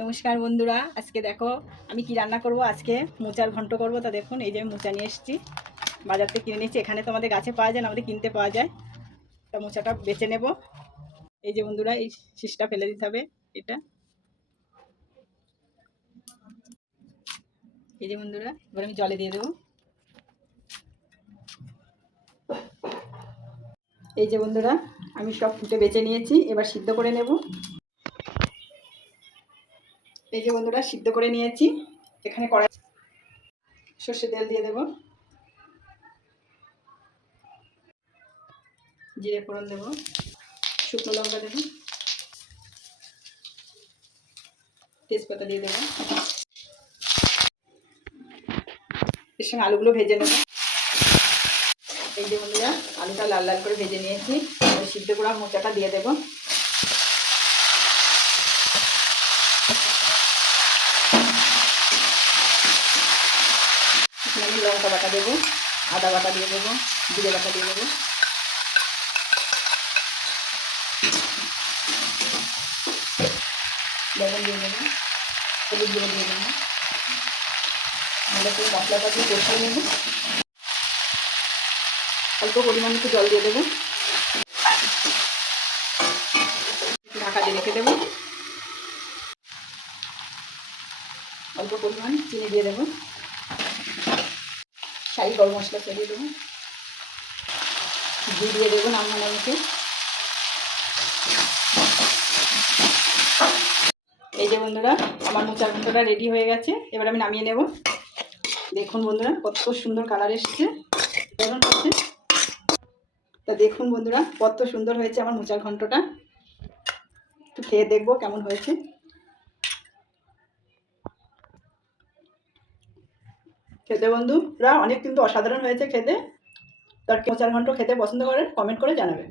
নমস্কার বন্ধুরা, আজকে দেখো আমি কি রান্না করব। আজকে মোচার ঘন্ট করব। তা দেখুন, এই যে আমি মোচা নিয়ে এসেছি, বাজার থেকে কিনে নিয়েছি। এখানে তো আমাদের গাছে পাওয়া যায় না, আমাদের কিনতে পাওয়া যায়। তা মোচাটা বেছে নেব। এই যে বন্ধুরা, এই শীষটা ফেলে দিতে হবে। এটা এই যে বন্ধুরা, এবার আমি জলে দিয়ে দেবো। এই যে বন্ধুরা, আমি সব ফুটে বেছে নিয়েছি, এবার সিদ্ধ করে নেব। এই যে বন্ধুরা, সিদ্ধ করে নিয়েছি। এখানে কড়াই সর্ষে তেল দিয়ে দেব, জিরে ফোড়ন দেব, শুকনো লঙ্কা দেব, তেজপাতা দিয়ে দেবো। এর সঙ্গে আলুগুলো ভেজে নেব। এই যে বন্ধুরা, আলুটা লাল লাল করে ভেজে নিয়েছি। সিদ্ধ করা মোচাটা দিয়ে দেবো। আমি লঙ্কা বাটা দেবো, আদা বাটা দিয়ে দেবো, জিরে বাটা দিয়ে দেবো, লবণ দিয়ে দেবো, হলুদ গুঁড়ো দিয়ে দেবো। ভালো করে মশলাটা দিয়ে কষিয়ে নেব। অল্প পরিমাণ একটু জল দিয়ে দেবো, ঢাকা দিয়ে রেখে দেবো। অল্প পরিমাণ চিনি দিয়ে দেবো, শাহি গরম মশলা ছড়িয়ে দেবো, ঘি দিয়ে দেবো নামানোর মুখে। এই যে বন্ধুরা, আমার মোচার ঘন্টটা রেডি হয়ে গেছে। এবার আমি নামিয়ে নেব। দেখুন বন্ধুরা, কত সুন্দর কালার এসছে। কেমন হচ্ছে তা দেখুন বন্ধুরা, কত সুন্দর হয়েছে আমার মোচার ঘন্টটা। একটু খেয়ে দেখবো কেমন হয়েছে। খেতে বন্ধুরা অনেক কিন্তু অসাধারণ হয়েছে খেতে। তার মোচার ঘন্ট খেতে পছন্দ করেন, কমেন্ট করে জানাবেন।